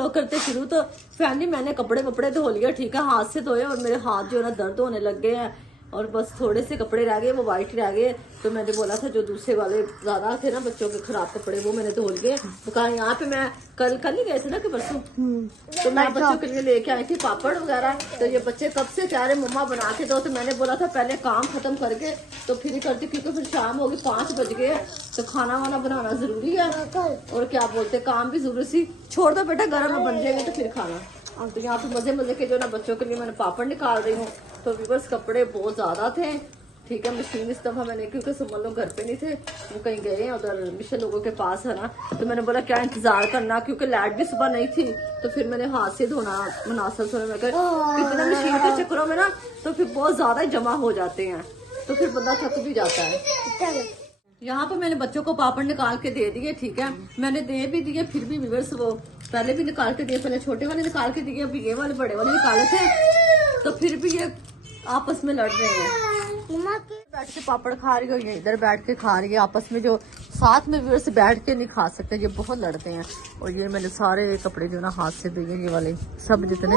Vlog करते शुरू तो फैमिली मैंने कपड़े धो लिया, ठीक है, हाथ से धोए और मेरे हाथ जो है ना दर्द होने लग गए हैं और बस थोड़े से कपड़े रह गए, वो वाइट रह गए। तो मैंने बोला था जो दूसरे वाले ज्यादा थे ना बच्चों के खराब कपड़े वो मैंने धो लिए। तो कहा यहाँ पे मैं कल ही गए थे ना कि परसों, तो मैं बच्चों के लिए लेके आई थी पापड़ वगैरह। तो ये बच्चे कब से कह रहे मम्मा बना के दो, तो मैंने बोला था पहले काम खत्म करके तो फिर ही करती, क्योंकि फिर शाम होगी 5 बज गए तो खाना वाना बनाना जरूरी है और क्या बोलते काम भी जरूरी सी। छोड़ दो बेटा, गर्म बन जाएंगे तो फिर खाना। तो यहाँ पे मजे के जो ना बच्चों के लिए मैंने पापड़ निकाल रही हूँ। तो व्यूअर्स कपड़े बहुत ज्यादा थे, ठीक है, मशीन इस दफा मैंने, क्योंकि सुमन लोग घर पे नहीं थे, वो कहीं गए हैं उधर मिशन लोगों के पास है ना। तो मैंने बोला क्या इंतजार करना, क्योंकि लाइट भी सुबह नहीं थी तो फिर मैंने हाथ से धोना मुनासिब समझ में। कितना मशीन के चक्करों में ना तो फिर बहुत ज्यादा जमा हो जाते हैं तो फिर बंदा थक भी जाता है। यहाँ पे मैंने बच्चों को पापड़ निकाल के दे दिए, ठीक है, मैंने दे भी दिए, फिर भी व्यूअर्स वो पहले भी निकाल के दिए, पहले छोटे वाले निकाल के दिए, अभी ये वाले बड़े वाले निकाले थे, तो फिर भी ये आपस में लड़ रहे हैं। बैठ के पापड़ खा रही हो, ये इधर बैठ के खा रही है, आपस में जो साथ में व्यूअर्स बैठ के नहीं खा सकते, ये बहुत लड़ते हैं। और ये मैंने सारे कपड़े जो ना हाथ से दिए, ये वाले सब जितने,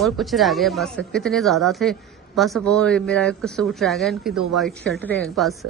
और कुछ रह गए बस, कितने ज्यादा थे बस, वो मेरा एक सूट रह गया, इनकी 2 वाइट शर्ट रहे बस,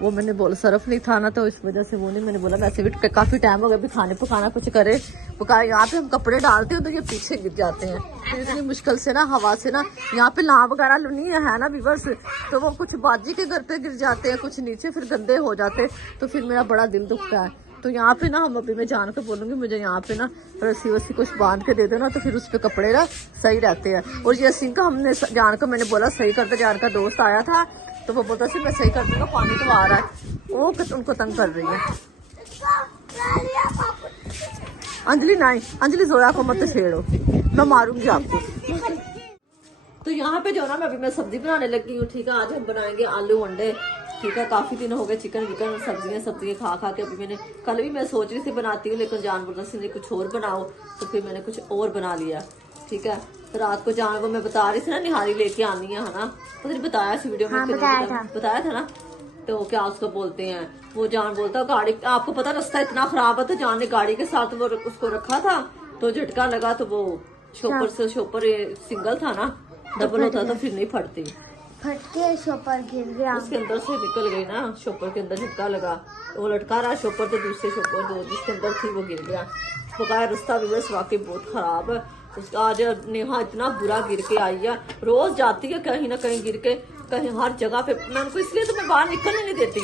वो मैंने बोला सरफ नहीं था ना तो इस वजह से वो नहीं, मैंने बोला वैसे भी काफी टाइम हो गया भी खाने पकाना कुछ करे पका। यहाँ पे हम कपड़े डालते हैं तो ये पीछे गिर जाते हैं, तो इतनी मुश्किल से ना हवा से ना, यहाँ पे लाभ वगैरह नहीं है ना व्यूअर्स, तो वो कुछ बाजी के घर पे गिर जाते हैं, कुछ नीचे फिर गंदे हो जाते हैं, तो फिर मेरा बड़ा दिल दुखता है। तो यहाँ पे ना हम अभी मैं जान के बोलूंगी मुझे यहाँ पे ना रस्सी वस्सी कुछ बांध के दे दो ना, तो फिर उस पे कपड़े ना सही रहते हैं। और ये सिंह का हमने जान को मैंने बोला सही करते, जान का दोस्त आया था तो वो बोलता मैं सही कर दूंगा, पानी तो आ रहा है, वो उनको तंग कर रही है। अंजलि नहीं, अंजलि जोया को मत छेड़ो, मैं मारूंगी आपको। तो यहाँ पे जो ना मैं अभी मैं सब्जी बनाने लगी हूँ, ठीक है, आज हम बनाएंगे आलू अंडे, ठीक है, काफी दिन हो गए चिकन विकन सब्जियां खा के, अभी मैंने कल भी मैं सोच रही थी बनाती हूँ लेकिन जान जबरदस्ती ने कुछ और बनाओ तो फिर मैंने कुछ और बना लिया, ठीक है। तो रात को जान को मैं बता रही थी ना निहारी लेके आनी है ना, पता नहीं बताया इस वीडियो में, बताया था ना। तो क्या उसको बोलते हैं, वो जान बोलता गाड़ी, आपको पता रास्ता इतना खराब है, तो जान ने गाड़ी के साथ वो उसको रखा था तो झटका लगा, तो वो शॉपर सिंगल था ना, डबल होता तो फिर नहीं फटती, फट के शॉपर गिर गया, उसके अंदर से निकल गई ना, शॉपर के अंदर झटका लगा, वो लटका रहा शॉपर, तो दूसरे शॉपर जो जिसके अंदर थी वो गिर गया। बकाया रास्ता व्यूअर्स वाकई बहुत खराब है। उसका आज नेहा इतना बुरा गिर के आई है, रोज जाती है कहीं ना कहीं गिर के, कहीं हर जगह पे। मैं उनको इसलिए तो मैं बाहर निकलने नहीं देती,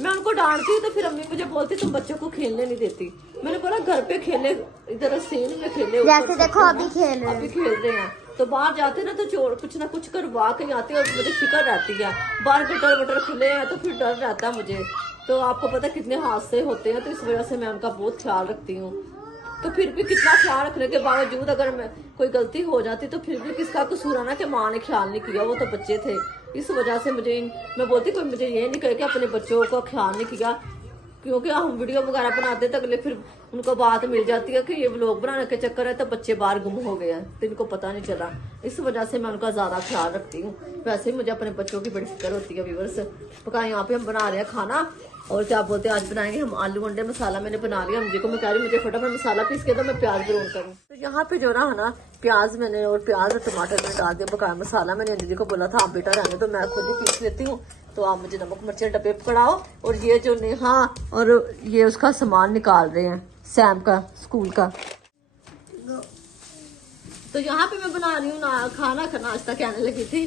मैं उनको डांटती हूँ तो फिर अम्मी मुझे बोलती तुम बच्चों को खेलने नहीं देती। मैंने बोला घर पे खेले, इधर सीन में खेले, जैसे देखो अभी खेल रहे हैं, तो बाहर जाते ना तो चोर कुछ ना कुछ करवा के आते हैं और मुझे फिक्र रहती है, बाहर गटर वटर खुले हैं तो फिर डर रहता है मुझे। तो आपको पता कितने हादसे होते हैं, तो इस वजह से मैं उनका बहुत ख्याल रखती हूँ। तो फिर भी कितना ख्याल रखने के बावजूद अगर मैं कोई गलती हो जाती तो फिर भी किसका कसूर है ना कि माँ ने ख्याल नहीं किया, वो तो बच्चे थे। इस वजह से मैं बोलती कोई मुझे ये नहीं कहे कि अपने बच्चों का ख्याल नहीं किया, क्योंकि हम वीडियो वगैरह बनाते तो अगले फिर उनको बात मिल जाती है कि ये व्लॉग बनाने के चक्कर है तो बच्चे बाहर गुम हो गए हैं, तो इनको पता नहीं चला। इस वजह से मैं उनका ज्यादा ख्याल रखती हूँ। वैसे ही मुझे अपने बच्चों की बड़ी फिक्र होती है व्यूअर्स। पका यहाँ पे हम बना रहे हैं खाना, और क्या बोलते हैं आज बनाएंगे हम आलू अंडे। मसाला मैंने बना लिया, मुझे को मैं कह रही मुझे फटाफट मसाला पीस के दो, मैं प्याज ग्राइंड करूँ। तो यहाँ पे जो ना प्याज मैंने और प्याज और टमाटर मैंने डाल दिया, बकाया मसाला मैंने अंजलि को बोला था आप बेटा रहने तो मैं खुद ही पीस लेती हूँ, तो आप मुझे नमक मिर्चें डब्बे पकड़ाओ। और ये जो नेहा और ये उसका सामान निकाल रहे हैं सैम का स्कूल का। तो यहाँ पे मैं बना रही हूँ खाना का नाश्ता कहने लगी थी,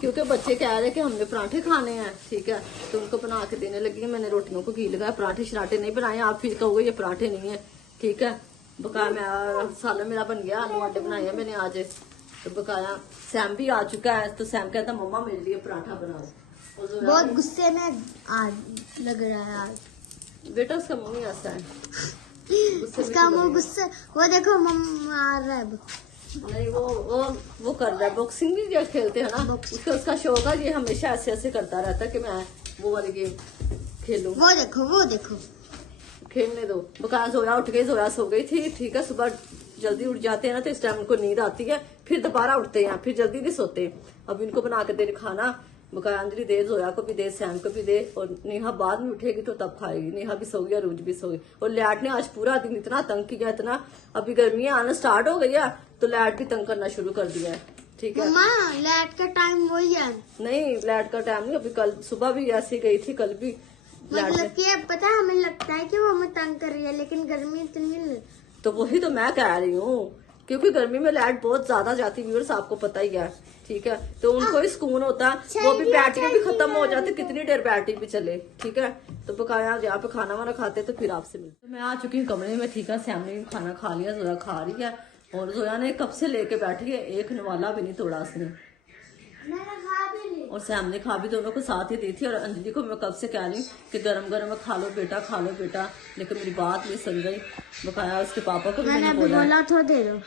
क्योंकि बच्चे कह रहे कि हमने पराठे खाने हैं, ठीक है, तो उनको बना के देने लगी। मैंने रोटियों को घी लगाया, पराठे शराठे नहीं बनाए, आप फिर कहोगे ये पराठे नहीं है, ठीक है। बकाया मैं सालन मेरा बन गया, आलू अंडे बनाए हैं मैंने आज। तो बकाया सैम भी आ चुका है, तो सैम कहता मम्मा मेरे लिए पराठा बनाओ। बहुत गुस्से में आज लग रहा है आज बेटा, उसका मम्मी ऐसा है, उसका मुंह गुस्से, वो देखो मम्मा आ रहा है, नहीं वो कर रहा है, बॉक्सिंग भी जो खेलते हैं ना उसका शौक है, ये हमेशा ऐसे करता रहता है कि मैं वो वाली गेम खेलूं। वो देखो खेलने दो। बकाया जोया उठ गई, जोया सो गई थी, ठीक है, सुबह जल्दी उठ जाते हैं ना तो इस टाइम उनको नींद आती है, फिर दोबारा उठते हैं, फिर जल्दी नहीं सोते। अब इनको बना के दे खाना, बकाया अंजलि दे, जोया को भी दे, सैम को भी दे, और नेहा बाद में उठेगी तो तब खाएगी। नेहा भी सो गई, अरूज भी सो गई। और लाइट ने आज पूरा दिन इतना तंग किया, इतना, अभी गर्मियां आना स्टार्ट हो गई है तो लाइट भी तंग करना शुरू कर दिया है। ठीक है मम्मा लाइट का टाइम वही है, नहीं लाइट का टाइम नहीं, अभी कल सुबह भी ऐसी गई थी, कल भी लाइट मतलब कि अब पता है हमें लगता है कि वो हमें तंग कर रही है, लेकिन गर्मी इतनी है। तो वही तो मैं कह रही हूँ, क्योंकि गर्मी में लाइट बहुत ज्यादा जाती है, व्यूअर्स आपको पता ही है। ठीक है, तो उनको ही सुकून होता है, वो भी बैटरी भी खत्म हो जाती, कितनी देर बैटरी भी चले। ठीक है, तो बकाया यहाँ पे खाना वाना खाते तो फिर आपसे मिलते। तो मैं आ चुकी हूँ कमरे में। ठीक है, सैम ने भी खाना खा लिया, जोया खा रही है, और जोया ने कब से लेके बैठी है, एक नवाला भी नहीं तोड़ा उसने, और सैम ने खा भी दोनों को साथ ही दी थी। और अंजलि को मैं कब से कह रही कि गरम गरम खा लो बेटा, खा लो बेटा, लेकिन मेरी बात नहीं सुन रही। बकाया उसके पापा को भी मैंने बोला थोड़ा दे दो।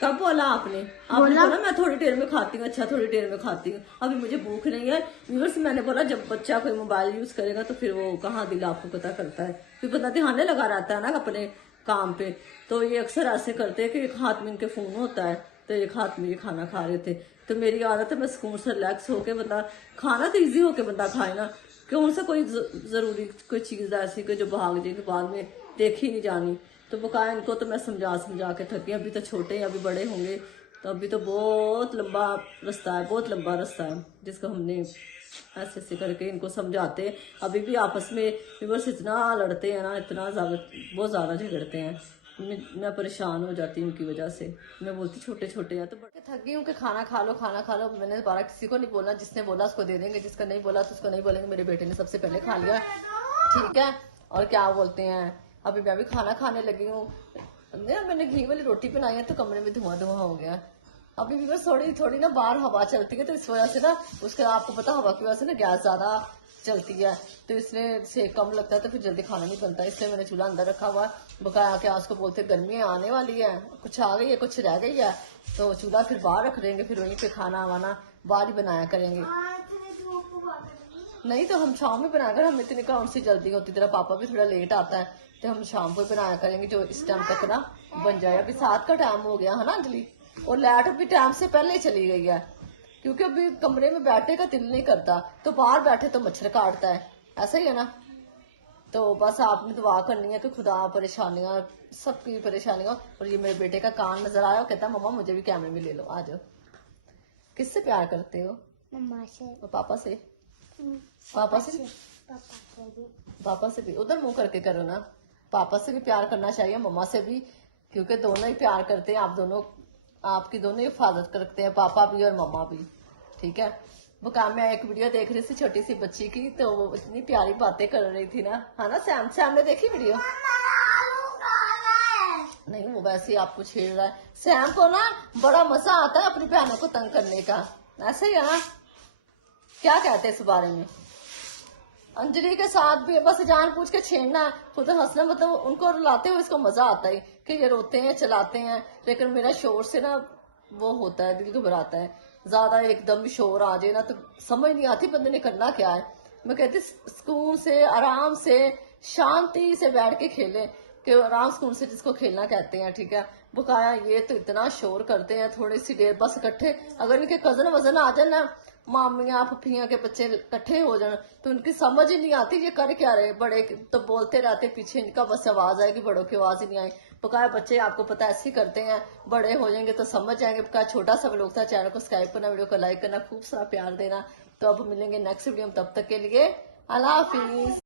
कब बोला आपने? आपने बोला मैं थोड़ी देर में खाती हूँ। अच्छा थोड़ी देर में खाती हूँ, अभी मुझे भूख नहीं है। व्यूअर्स मैंने बोला जब बच्चा कोई मोबाइल यूज करेगा तो फिर वो कहाँ दिल आपको पता करता है, फिर बंदा ध्यान लगा रहता है ना अपने काम पे। तो ये अक्सर ऐसे करते हैं कि एक हाथ में इनके फोन होता है, तो एक हाथ में ये खाना खा रहे थे। तो मेरी आदत है मैं सुकून से रिलैक्स होके बंदा खाना तो ईजी होके बंदा खाए ना, कौन सा कोई जरूरी कोई चीज ऐसी कोई जो भाग जाएगी बाद में देखी नहीं जानी। तो बकाया इनको तो मैं समझा समझा के थकी, अभी तो छोटे हैं, अभी बड़े होंगे, तो अभी तो बहुत लंबा रास्ता है, बहुत लंबा रास्ता है जिसको हमने ऐसे ऐसे करके इनको समझाते। अभी भी आपस में बस इतना लड़ते हैं ना, इतना ज़्यादा, बहुत ज़्यादा झगड़ते हैं। मैं परेशान हो जाती हूँ उनकी वजह से। मैं बोलती छोटे छोटे हैं, तो बड़े थक गई हूँ कि खाना खा लो खाना खा लो। मैंने दोबारा किसी को नहीं बोला, जिसने बोला उसको दे देंगे, जिसका नहीं बोला तो उसको नहीं बोलेंगे। मेरे बेटे ने सबसे पहले खा लिया। ठीक है, और क्या बोलते हैं, अभी मैं भी खाना खाने लगी हूँ। मैंने घी वाली रोटी बनाई है तो कमरे में धुआं धुआं हो गया। अभी भी बस थोड़ी थोड़ी ना बाहर हवा चलती है, तो इस वजह से ना उसके, आपको पता हवा की वजह से ना गैस ज्यादा चलती है, तो इसलिए सेक कम लगता है, तो फिर जल्दी खाना नहीं बनता। इसलिए मैंने चूल्हा अंदर रखा हुआ। बकाया के आज को बोलते गर्मियाँ आने वाली है, कुछ आ गई है कुछ रह गई है, तो चूल्हा फिर बाहर रख देंगे, फिर वहीं पे खाना वाना बाहर ही बनाया करेंगे। नहीं तो हम शाम में बनाकर, हम इतनी कौन सी जल्दी होती, तेरा पापा भी थोड़ा लेट आता है, तो हम शाम को बनाया करेंगे, जो इस टाइम तक ना बन जाए। अभी 7 का टाइम हो गया है ना अंजलि, और लाइट भी टाइम से पहले चली गई है, क्योंकि अभी कमरे में बैठने का दिल नहीं करता, तो बाहर बैठे तो मच्छर काटता है, ऐसा ही है ना। तो बस आपने दुआ करनी है कि खुदा परेशानियां, सबकी परेशानियां। और ये मेरे बेटे का कान नजर आया, कहता मम्मा मुझे भी कैमरे में ले लो, आ जाओ। किससे प्यार करते हो? मम्मा से। और पापा से? पापा से? पापा से भी उधर मुंह करके करो ना। पापा से भी प्यार करना चाहिए, मम्मा से भी, क्योंकि दोनों ही प्यार करते हैं। आप दोनों, आपकी दोनों ही हिफाजत करते हैं, पापा भी और मम्मा भी। ठीक है, वो काम में एक वीडियो देख रही थी छोटी सी बच्ची की, तो वो इतनी प्यारी बातें कर रही थी ना, है ना। सैम ने देखी वीडियो? नहीं, वो वैसे ही आपको छेड़ रहा है। सैम को ना बड़ा मजा आता है अपनी बहनों को तंग करने का, ऐसे ही है ना। क्या कहते हैं इस बारे में? अंजलि के साथ भी बस जान पूछ के छेड़ना, खुद हंसना, मतलब उनको रुलाते हुए इसको मजा आता है कि ये रोते हैं चलाते हैं। लेकिन मेरा शोर से ना वो होता है, दिल घबराता है, ज्यादा एकदम शोर आ जाए ना तो समझ नहीं आती बंदे ने करना क्या है। मैं कहती सुकून से, आराम से, शांति से बैठ के खेलें, कि आराम सुकून से जिसको खेलना कहते हैं। ठीक है, बकाया ये तो इतना शोर करते हैं, थोड़ी सी देर बस इकट्ठे, अगर इनके कजन वजन आ जाए ना, मामियां फुफियां के बच्चे इकट्ठे हो जाए, तो उनकी समझ ही नहीं आती ये कर क्या रहे। बड़े तो बोलते रहते, पीछे इनका बस आवाज आएगी, बड़ों की आवाज ही नहीं आई। बकाया बच्चे आपको पता ऐसे ही करते हैं, बड़े हो जाएंगे तो समझ जाएंगे। बकाया छोटा सा लोग था, चैनल को सब्सक्राइब करना, वीडियो को लाइक करना, खूब सारा प्यार देना। तो अब मिलेंगे नेक्स्ट वीडियो में, तब तक के लिए अल्लाह हाफिज।